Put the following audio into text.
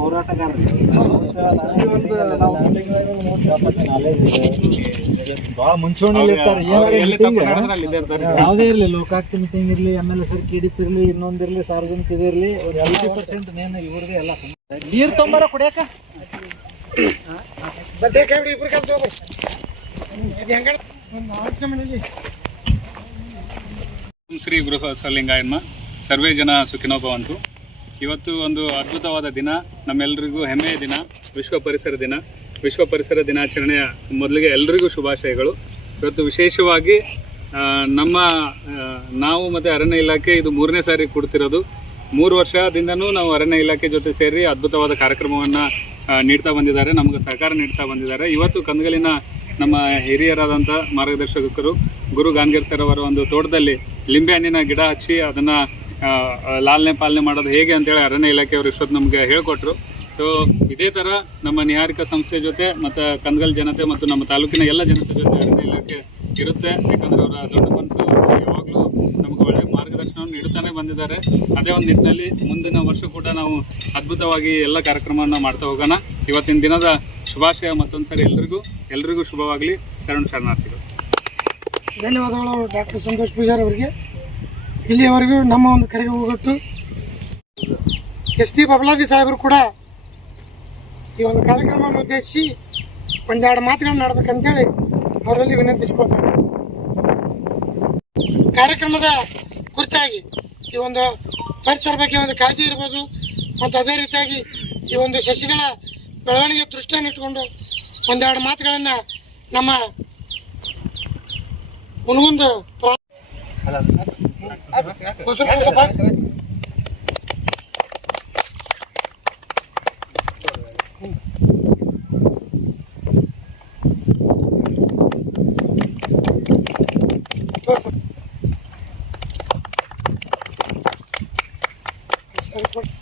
ಹೋರಾಟಗಾರರು ಬಹಳ ಮುಂಚೂಣಿಯಲ್ಲಿ ಇರ್ತಾರೆ. ಯಾವುದೇ ಇರಲಿ, ಲೋಕಾಯುಕ್ತ ಮೀಟಿಂಗ್ ಇರಲಿ, MLA ಸರ್ KDP ಇರಲಿ, ಇನ್ನೊಂದಿರಲಿ, ಸಾರ್ವಜನಿಕ ಇದಿರಲಿ, ಒಂದು 80% ಮೇನ್ ಇವ್ರದೇ ಎಲ್ಲ. ನೀರು ತೊಂಬಾರ ಕುಡಿಯಾಕ ಶ್ರೀ ಗೃಹಲಿಂಗಾಯನ್ಮ ಸರ್ವೇ ಜನ ಸುಖಿನೋ ಭವಂತು. ಇವತ್ತು ಒಂದು ಅದ್ಭುತವಾದ ದಿನ, ನಮ್ಮೆಲ್ಲರಿಗೂ ಹೆಮ್ಮೆಯ ದಿನ, ವಿಶ್ವ ಪರಿಸರ ದಿನಾಚರಣೆಯ ಮೊದಲಿಗೆ ಎಲ್ರಿಗೂ ಶುಭಾಶಯಗಳು. ಇವತ್ತು ವಿಶೇಷವಾಗಿ ನಾವು ಮತ್ತು ಅರಣ್ಯ ಇಲಾಖೆ ಇದು 3ನೇ ಸಾರಿ ಕೊಡ್ತಿರೋದು. 3 ವರ್ಷದಿಂದನೂ ನಾವು ಅರಣ್ಯ ಇಲಾಖೆ ಜೊತೆ ಸೇರಿ ಅದ್ಭುತವಾದ ಕಾರ್ಯಕ್ರಮವನ್ನು ನೀಡ್ತಾ ಬಂದಿದ್ದಾರೆ, ನಮಗೆ ಸಹಕಾರ ನೀಡ್ತಾ ಬಂದಿದ್ದಾರೆ. ಇವತ್ತು ಕಂದಗಲಿನ ನಮ್ಮ ಹಿರಿಯರಾದಂಥ ಮಾರ್ಗದರ್ಶಕರು ಗುರು ಗಾನ್ಗೇರ್ ಸರ್ ಅವರ ಒಂದು ತೋಟದಲ್ಲಿ ಲಿಂಬೆ ಹಣ್ಣಿನ ಗಿಡ ಹಚ್ಚಿ ಅದನ್ನು ಲಾಲನೆ ಪಾಲನೆ ಮಾಡೋದು ಹೇಗೆ ಅಂತೇಳಿ ಅರಣ್ಯ ಇಲಾಖೆಯವರು ಇಷ್ಟೊತ್ತು ನಮಗೆ ಹೇಳಿಕೊಟ್ರು. ಸೊ ಇದೇ ಥರ ನಮ್ಮ ನಿಹಾರಿಕಾ ಸಂಸ್ಥೆ ಜೊತೆ ಮತ್ತು ಕಂದಗಲ್ ಜನತೆ ಮತ್ತು ನಮ್ಮ ತಾಲೂಕಿನ ಎಲ್ಲ ಜನತೆ ಜೊತೆ ಅರಣ್ಯ ಇಲಾಖೆ ಇರುತ್ತೆ. ಯಾಕಂದರೆ ಅವರ ದೊಡ್ಡ ಮನಸ್ಸು ಯಾವಾಗಲೂ ನಮಗೆ ಒಳ್ಳೆಯ ಮಾರ್ಗದರ್ಶನವನ್ನು ನೀಡುತ್ತಾನೆ ಬಂದಿದ್ದಾರೆ. ಅದೇ ಒಂದು ನಿಟ್ಟಿನಲ್ಲಿ ಮುಂದಿನ ವರ್ಷ ಕೂಡ ನಾವು ಅದ್ಭುತವಾಗಿ ಎಲ್ಲ ಕಾರ್ಯಕ್ರಮವನ್ನು ಮಾಡ್ತಾ ಹೋಗೋಣ. ಇವತ್ತಿನ ದಿನದ ಶುಭಾಶಯ ಮತ್ತೊಂದು ಸರಿ ಎಲ್ರಿಗೂ ಶುಭವಾಗಲಿ. ಶರಣಾರ್ಥಿಗಳು. ಧನ್ಯವಾದಗಳು ಡಾಕ್ಟರ್ ಸಂತೋಷ್ ಪೂಜಾರ್ ಅವರಿಗೆ. ಇಲ್ಲಿಯವರೆಗೂ ನಮ್ಮ ಒಂದು ಕರೆಗೆ ಹೋಗೊಟ್ಟು SD ಬಬಲಾದಿ ಸಾಹೇಬರು ಕೂಡ ಈ ಒಂದು ಕಾರ್ಯಕ್ರಮವನ್ನು ಉದ್ದೇಶಿಸಿ ಒಂದೆರಡು ಮಾತುಗಳನ್ನು ಆಡಬೇಕಂತೇಳಿ ಅವರಲ್ಲಿ ವಿನಂತಿಸಿಕೊಳ್ತಾರೆ. ಕಾರ್ಯಕ್ರಮದ ಕುರಿತಾಗಿ ಈ ಒಂದು ಪರಿಸರ ಬಗ್ಗೆ ಒಂದು ಕಾಳಜಿ ಇರ್ಬೋದು, ಮತ್ತು ಅದೇ ರೀತಿಯಾಗಿ ಈ ಒಂದು ಸಸಿಗಳ ಬೆಳವಣಿಗೆ ದೃಷ್ಟಿಯನ್ನು ಇಟ್ಕೊಂಡು ಒಂದೆರಡು ಮಾತುಗಳನ್ನು ನಮ್ಮ ಮುನ್ಮುಂದು ಸರಿ